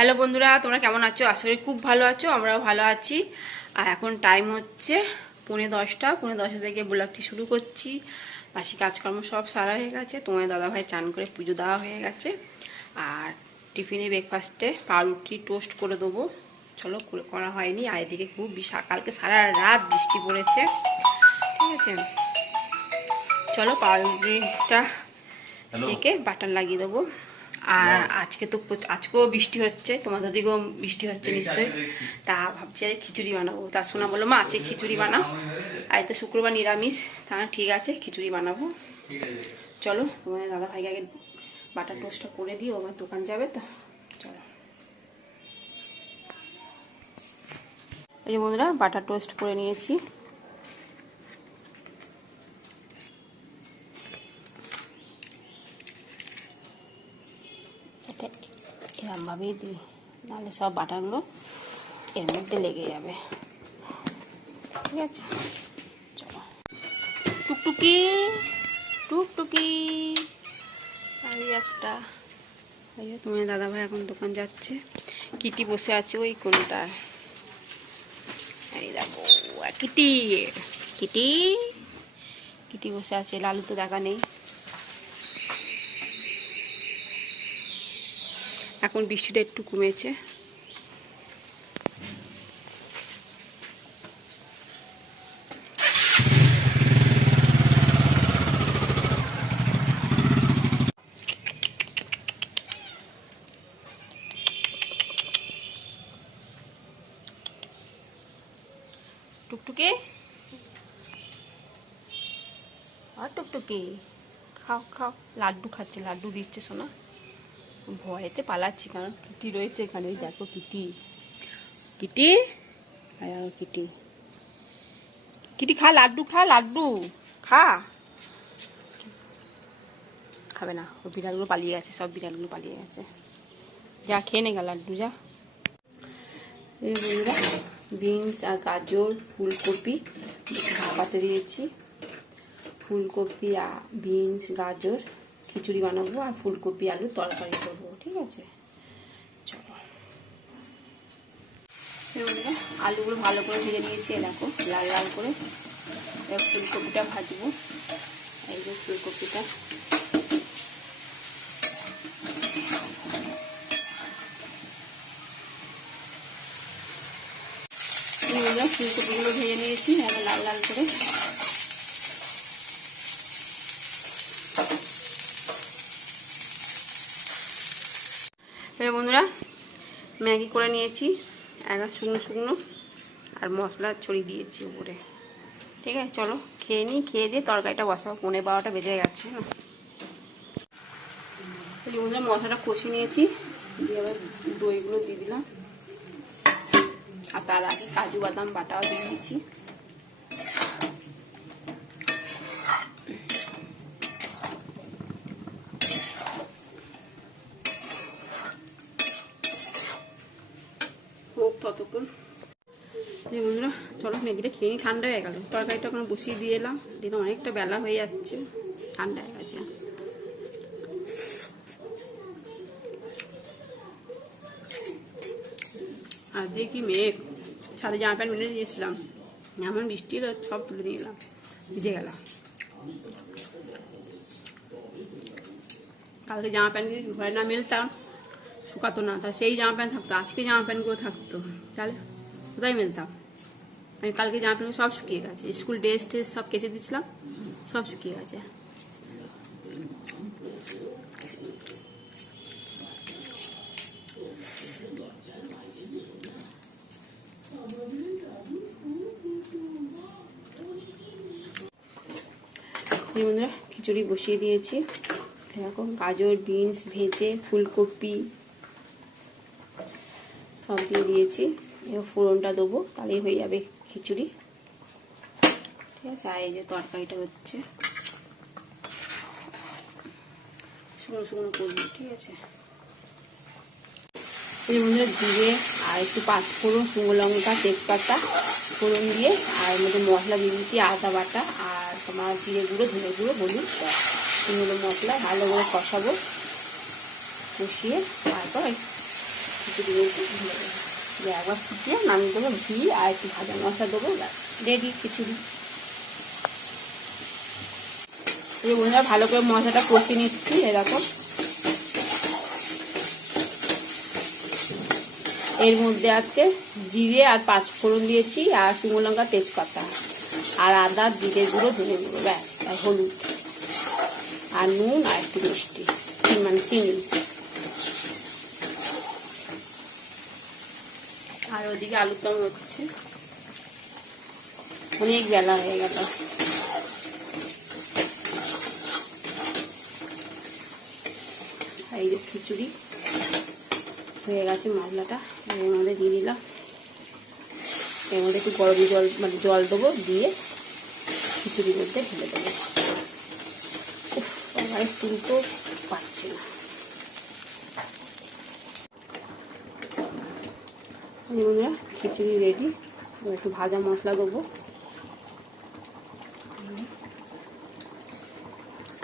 Hello বন্ধুরা তোমরা কেমন আছো? আশা করি খুব ভালো আছো আমরাও ভালো আছি। আর এখন টাইম হচ্ছে পৌনে দশটা পৌনে দশটা থেকে ব্লগটি শুরু করছি। বাসি কাজকর্ম সব সারা হয়ে গেছে তোমার দাদাভাই চান করে পুজো দেওয়া হয়ে গেছে। আর টিফিনে ব্রেকফাস্টে পাউরুটি টোস্ট করে দেবো। চলো করে- হয়নি। আর এদিকে খুব কালকে সারা রাত বৃষ্টি পড়েছে। ঠিক আছে? চলো পাউরুটিটা সেকে বাটার লাগিয়ে দেবো। আর আজকে তো আজকেও বৃষ্টি হচ্ছে তোমাদের দিকেও বৃষ্টি হচ্ছে নিশ্চয়ই। তা ভাবছি আজ খিচুড়ি বানাবো। তা শোনা বলল মা আজকে খিচুড়ি বানাও। আজ তো শুক্রবার নিরামিষ। তা ঠিক আছে খিচুড়ি বানাবো। চলো তোমার দাদা ভাইকে আগে বাটার টোস্টটা করে দিও আমার দোকান যাবে তো। চলো। এই যে বন্ধুরা বাটার টোস্ট করে নিয়েছি। এরমভাবেই দিই। নাহলে সব বাটাগুলো এর মধ্যে লেগে যাবে। ঠিক আছে? চলো। টুকটুকি টুকটুকি। আর একটা। যে তোমার দাদাভাই এখন দোকান যাচ্ছে। কিটি বসে আছে ওই কোনটা কিটি। কিটি? কিটি বসে আছে লালু তো দেখা নেই। এখন বৃষ্টিটা একটু কমেছে। টুকটুকি? আর টুকটুকি? খাও খাও। লাড্ডু খাচ্ছে লাড্ডু দিচ্ছে শোনা ভয়েতে পালাচ্ছি কারণ কিটি রয়েছে এখানে। দেখো কিটি। কিটি? কিটি। কিটি খা লাড্ডু খা লাড্ডু। খা। খাবে না ওই বিড়ালগুলো পালিয়ে গেছে সব বিড়ালগুলো পালিয়ে গেছে। যা খেয়ে নে গা লাড্ডু যা বন্ধুরা বিনস আর গাজর ফুলকপি ভাপাতে দিয়েছি। ফুলকপি আর বিনস গাজর। খিচুড়ি বানাবো আর ফুলকপি, আলু তরকারি করব, ঠিক আছে? আলুগুলো ভালো করে ভেজে নিয়েছি দেখো, লাল লাল করে। এবার ফুলকপিটা ভাজবো। এই যে ফুলকপিটা। ফুলকপিগুলো ভেজে নিয়েছি, এবার লাল লাল করে এবার বন্ধুরা ম্যাগি করে নিয়েছি, একা শুকনো শুকনো, আর মশলা ছড়িয়ে দিয়েছি উপরে। ঠিক আছে, চলো খেয়ে নিই, খেয়ে দিয়ে তরকারিটা বসাবো পনেরো বারোটা বেজে গেছে। না মশলাটা কষিয়ে নিয়েছি, দিয়ে আবার দইগুলো দিয়ে দিলাম। আর তার আগে কাজু বাদাম বাটাও দিয়ে দিয়েছি হোক ততক্ষণ যে বন্ধুরা চলো ম্যাগিটা খেয়ে ঠান্ডা হয়ে গেল। তরকারিটা ওখানে বসিয়ে দিয়ে এলাম। দিন অনেকটা বেলা হয়ে যাচ্ছে, ঠান্ডা হয়ে গেছে। আর দেখি মেঘ, ছাদে জামা প্যান্ট মিলে দিয়েছিলাম। এমন বৃষ্টি এলো, সব তুলে নিয়ে এলাম, ভিজে গেলাম। কালকে জামা প্যান্ট যদি ঘরে না মেলতাম, শুকাতো না। তা সেই জামা প্যান্ট থাকতো, আজকে জামা প্যান্টগুলো থাকতো। তাহলে কোথায় মেলতাম? আমি কালকে জামা প্যান্টগুলো সব শুকিয়ে গেছে। স্কুল ড্রেস ট্রেস সব কেচে দিয়েছিলাম, সব শুকিয়ে গেছে। বন্ধুরা, খিচুড়ি বসিয়ে দিয়েছি। এরকম গাজর, বিনস, ভেজে, ফুলকপি সব দিয়ে দিয়েছি। এবার ফোড়নটা দেবো, তাহলেই হয়ে যাবে। খিচুড়ি। ঠিক আছে, আর এই যে তরকারিটা হচ্ছে। শুকনো শুকনো করব, ঠিক আছে। দিয়ে আর একটু পাঁচ ফোড়ন শুকনো লঙ্কা, তেজপাতা, ফোড়ন দিয়ে, আর মধ্যে মশলা দিয়ে দিচ্ছি আদা বাটা আর তোমার জিরে গুঁড়ো, ধনে গুঁড়ো, হলুদ। এগুলো মশলা ভালো করে কষাবো, কষিয়ে তারপর খিচুড়ি ঢেলে দেবো দিয়ে একবার ফুটিয়ে নামিয়ে দেবো ঘি আর একটু ভাজা মশলা দেবো ব্যাস রেডি খিচুড়ি এই বন্ধুরা ভালো করে মশলাটা কষিয়ে নিচ্ছি এরকম এর মধ্যে আছে জিরে আর পাঁচ ফোড়ন দিয়েছি আর শুকনো লঙ্কা তেজপাতা আর আদা জিরে গুঁড়ো ধনে গুঁড়ো ব্যাস আর হলুদ আর নুন আর একটু মিষ্টি মানে চিনি আর ওদিকে আলুর দম হচ্ছে। অনেক বেলা হয়ে গেল। এই যে খিচুড়ি হয়ে গেছে মশলাটা। এর মধ্যে দিয়ে দিলাম। এর মধ্যে একটু গরম জল মানে জল দেবো দিয়ে খিচুড়ির মধ্যে ঢেলে দেবো। উফ, পারছি না। বন্ধুরা খিচুড়ি রেডি একটু ভাজা মশলা দেবো।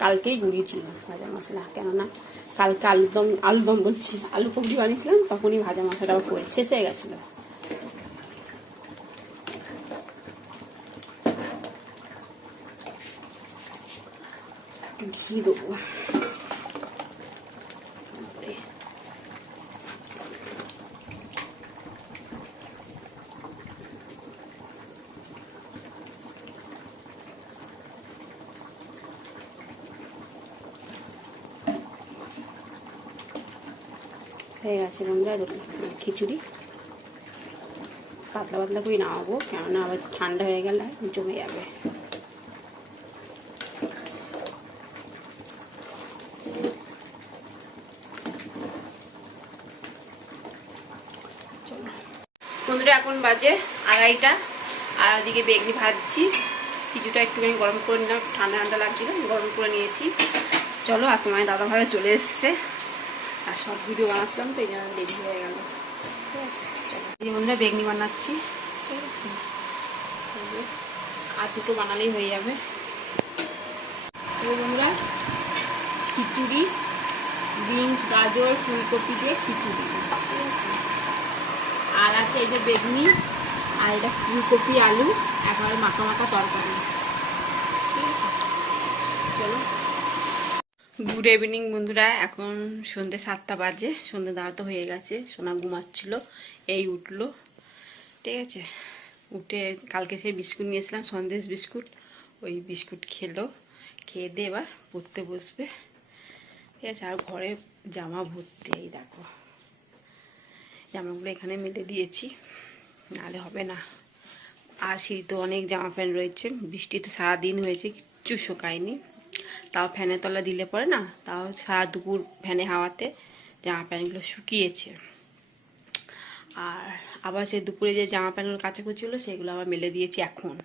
কালকেই গুড়িয়েছিল ভাজা মশলা, কেননা কালকে আলুদম আলুদম বলছি, আলু কবজি বানিয়েছিলাম, তখনই ভাজা মশলাটা করে শেষ হয়ে গেছিল একটু ঘি দেবো হয়ে গেছে বন্ধুরা খিচুড়ি। পাতলা পাতলা করে নামাবো, কেননা আবার ঠান্ডা হয়ে গেলে জমে যাবে। বন্ধুরা, এখন বাজে আড়াইটা। আর ওদিকে বেগনি ভাজছি। কিছুটা একটুখানি গরম করে নিলাম, ঠান্ডা ঠান্ডা লাগছিল, গরম করে নিয়েছি। চলো, আর তোমার দাদাভাবে চলে এসছে। আর শর্ট ভিডিও বানাচ্ছিলাম, তো এই জন্য দেরি হয়ে গেল। ঠিক আছে? বেগনি বানাচ্ছি। ঠিক আছে? আর দুটো বানালেই হয়ে যাবে। বন্ধুরা, খিচুড়ি, বিনস, গাজর, ফুলকপি দিয়ে খিচুড়ি। আর আছে এই যে বেগনি, আর এটা ফুলকপি, আলু, একেবারে মাখা মাখা তরকারি। ঠিক আছে? চলো। গুড ইভিনিং বন্ধুরা। এখন সন্ধ্যে সাতটা বাজে। সন্ধ্যে দেওয়া তো হয়ে গেছে। সোনা ঘুমাচ্ছিল। এই উঠল। ঠিক আছে? উঠে কালকে সেই বিস্কুট নিয়েছিলাম, সন্দেশ বিস্কুট। ওই বিস্কুট খেলো। খেয়ে দিয়ে এবার পড়তে বসবে। ঠিক আছে? আর ঘরে জামা ভর্তি, এই দেখো। জামাগুলো এখানে মেলে দিয়েছি। নাহলে হবে না। আর সিঁড়িতে অনেক জামা প্যান্ট রয়েছে। বৃষ্টিতে সারাদিন হয়েছে, কিচ্ছু শুকায়নি। তাও ফ্যানের তলা দিলে পরে না, তাও সারা দুপুর ফ্যানে হাওয়াতে জামা প্যান্টগুলো শুকিয়েছে। আর আবার সে দুপুরে যে জামা প্যান্টগুলো কাচাকুচি হলো, সেগুলো আবার মেলে দিয়েছি এখন।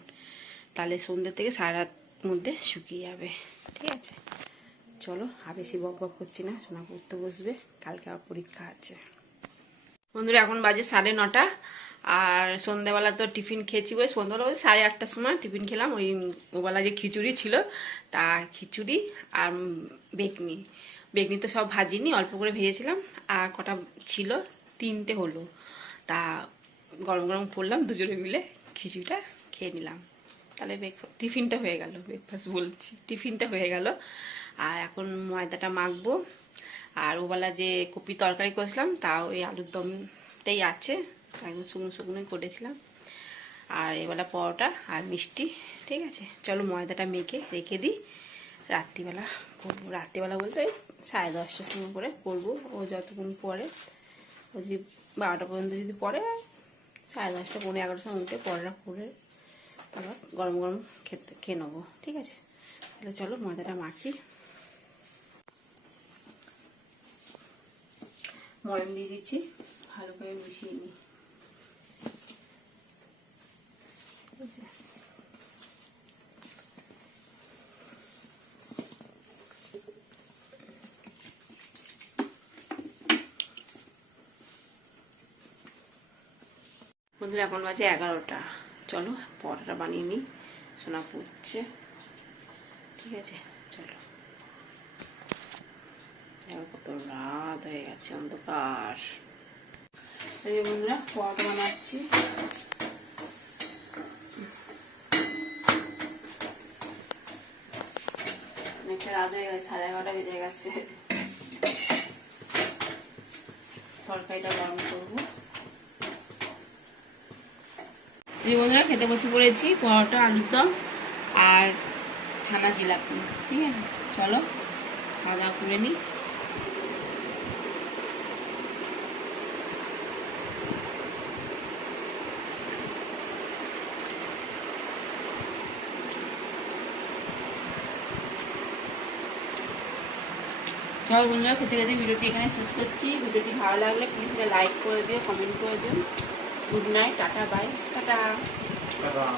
তাহলে সন্ধ্যে থেকে সারা মধ্যে শুকিয়ে যাবে। ঠিক আছে? চলো, আর বেশি বক বক করছি না, সোনা পড়তে বসবে, কালকে আবার পরীক্ষা আছে। বন্ধুরা, এখন বাজে সাড়ে নটা। আর সন্ধ্যাবেলা তো টিফিন খেয়েছি বলে সন্ধ্যাবেলা বলতে সাড়ে আটটার সময় টিফিন খেলাম, ওই ওবেলা যে খিচুড়ি ছিল, তা খিচুড়ি আর বেগনি। বেগনি তো সব ভাজিনি, অল্প করে ভেজেছিলাম, আর কটা ছিল, তিনটে হলো। তা গরম গরম করলাম, দুজনে মিলে খিচুড়িটা খেয়ে নিলাম। তাহলে ব্রেকফাস্ট টিফিনটা হয়ে গেল ব্রেকফাস্ট বলছি। টিফিনটা হয়ে গেল, আর এখন ময়দাটা মাখবো। আর ওবেলা যে কপি তরকারি করেছিলাম, তা ওই আলুর দমটাই আছে। একদম শুকনো শুকনোই করেছিলাম। আর এবেলা পরোটা আর মিষ্টি, ঠিক আছে? চলো ময়দাটা মেখে রেখে দিই। রাত্রিবেলা করব। রাত্রিবেলা বলতে ওই সাড়ে দশটার সময় করে করব। ও যতক্ষণ পরে, ও যদি বারোটা পর্যন্ত যদি পরে, সাড়ে দশটা পনেরো এগারোটার সময় উঠে পরোটা করে তারপর গরম গরম খেতে, খেয়ে নেব, ঠিক আছে? তাহলে চলো ময়দাটা মাখি। ময়ম দিয়ে দিচ্ছি, ভালো করে মিশিয়ে নিই ঠিক আছে? বন্ধুরা, এখন বাজে এগারোটা। চলো পরোটাটা বানিয়ে নিই। সোনা পুড়ছে। ঠিক আছে, চলো। কত রাত হয়ে গেছে, অন্ধকার। বন্ধুরা, পরোটা বানাচ্ছি। অনেকটা রাত হয়ে গেছে, সাড়ে এগারোটা বেজে গেছে। তরকারিটা গরম করব। এই বন্ধুরা খেতে বসে পড়েছি, পরোটা, আলুর দম আর ছানা জিলাপি, ঠিক আছে? চলো, খাওয়া দাওয়া করে নিই চলো বন্ধুরা, খেতে খেতে ভিডিওটি এখানে শেষ করছি। ভিডিওটি ভালো লাগলে প্লিজ লাইক করে দিও কমেন্ট করে দিও। Good night tata bye tata